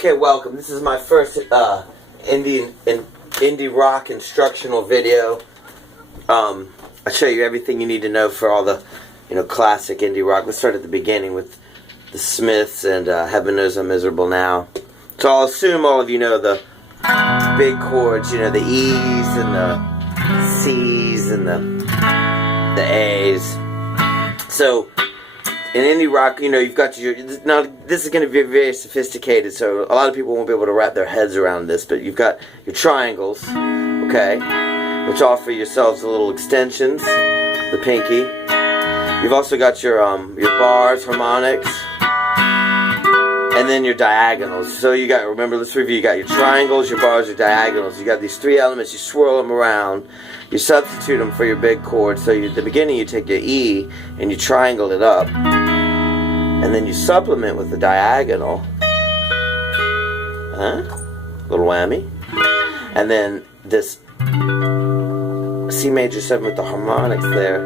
Okay, welcome. This is my first indie rock instructional video. I'll show you everything you need to know for all the, classic indie rock. Let's start at the beginning with the Smiths and Heaven Knows I'm Miserable Now. So I'll assume all of you know the big chords, the E's and the C's and the A's. So in indie rock, you've got your... Now, this is going to be very sophisticated, so a lot of people won't be able to wrap their heads around this, but you've got your triangles, okay, which offer yourselves little extensions, the pinky. You've also got your bars, harmonics, and then your diagonals. So you got, remember, let's review, you got your triangles, your bars, your diagonals. You got these three elements, you swirl them around, you substitute them for your big chord. So at the beginning you take your E and you triangle it up, and then you supplement with the diagonal, little whammy, and then this C major 7 with the harmonics there.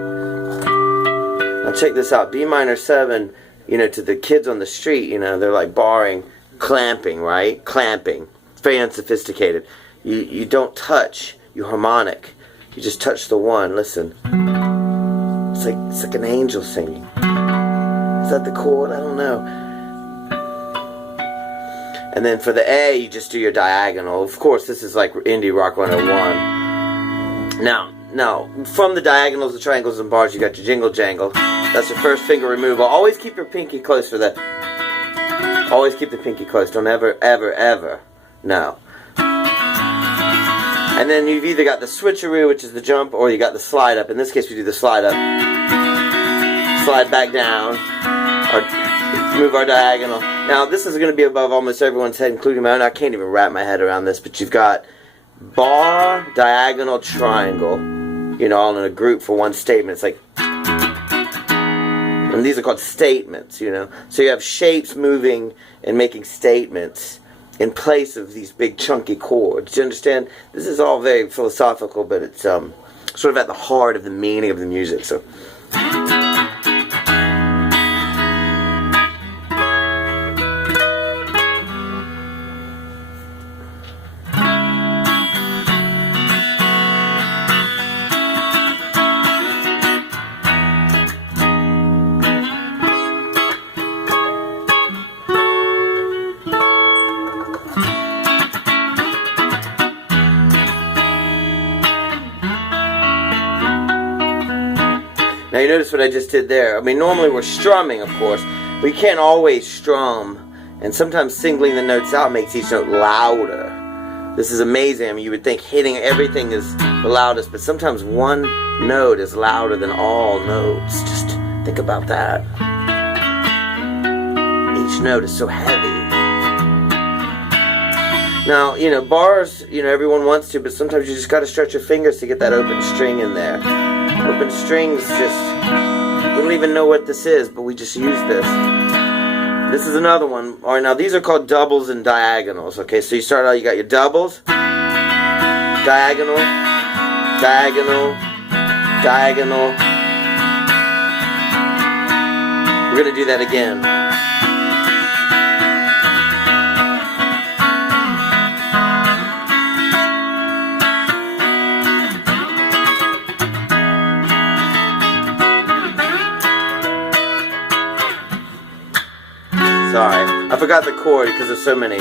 Now check this out, B minor 7, to the kids on the street, they're like barring, clamping, right? Clamping. It's very unsophisticated. You don't touch your harmonic. You just touch the one. Listen. It's like an angel singing. Is that the chord? I don't know. And then for the A, you just do your diagonal. Of course, this is like Indie Rock 101. Now, from the diagonals, the triangles, and bars, you got your jingle jangle. That's your first finger removal. Always keep your pinky close for that. Always keep the pinky close. Don't ever, ever, ever. No. And then you've either got the switcheroo, which is the jump, or you got the slide up. In this case, we do the slide up. Slide back down. Or move our diagonal. Now, this is going to be above almost everyone's head, including my own. I can't even wrap my head around this, but you've got bar, diagonal, triangle, all in a group for one statement. It's like, and these are called statements, So you have shapes moving and making statements in place of these big chunky chords. Do you understand? This is all very philosophical, but it's sort of at the heart of the meaning of the music. So now you notice what I just did there. I mean, normally we're strumming, of course, but you can't always strum, and sometimes singling the notes out makes each note louder. This is amazing. I mean, you would think hitting everything is the loudest, but sometimes one note is louder than all notes. Just think about that. Each note is so heavy. Now, bars, everyone wants to, but sometimes you just got to stretch your fingers to get that open string in there. Open strings we don't even know what this is, but we just use this. This is another one. Alright, now these are called doubles and diagonals. Okay, so you start out, you got your doubles, diagonal, diagonal, diagonal. We're going to do that again. Sorry, I forgot the chord because there's so many.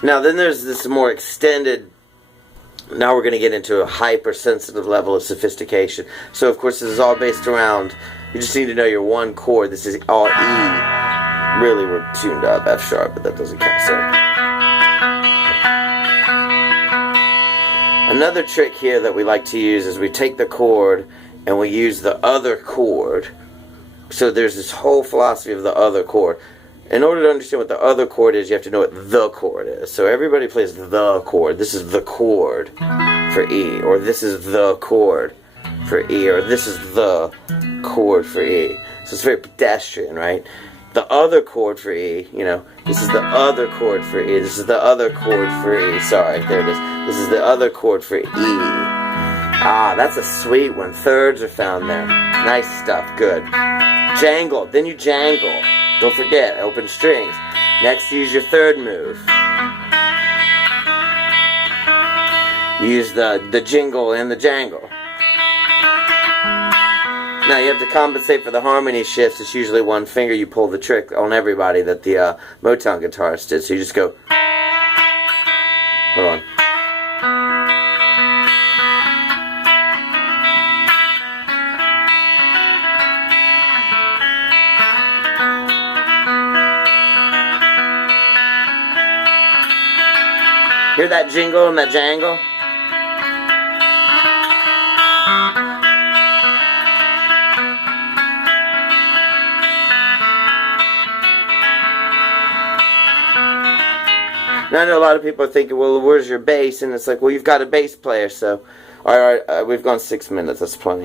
Now then there's this more extended, now we're going to get into a hypersensitive level of sophistication. So of course this is all based around, you just need to know your one chord. This is all E. Really we're tuned up F sharp, but that doesn't count. So another trick here that we like to use is we take the chord and we use the other chord. So there's this whole philosophy of the other chord. In order to understand what the other chord is, you have to know what the chord is. So everybody plays the chord. This is the chord for E, or this is the chord for E, or this is the chord for E. So it's very pedestrian, right? The other chord for E, this is the other chord for E, this is the other chord for E, sorry, there it is. This is the other chord for E. Ah, that's a sweet one. Thirds are found there. Nice stuff. Good. Jangle. Then you jangle. Don't forget, open strings. Next, use your third move. Use the jingle and the jangle. Now you have to compensate for the harmony shifts. It's usually one finger. You pull the trick on everybody that the Motown guitarist did. So you just go. Hold on. Hear that jingle and that jangle? Now I know a lot of people are thinking, well, where's your bass? And it's like, well, you've got a bass player, so... Alright, we've gone 6 minutes, that's plenty.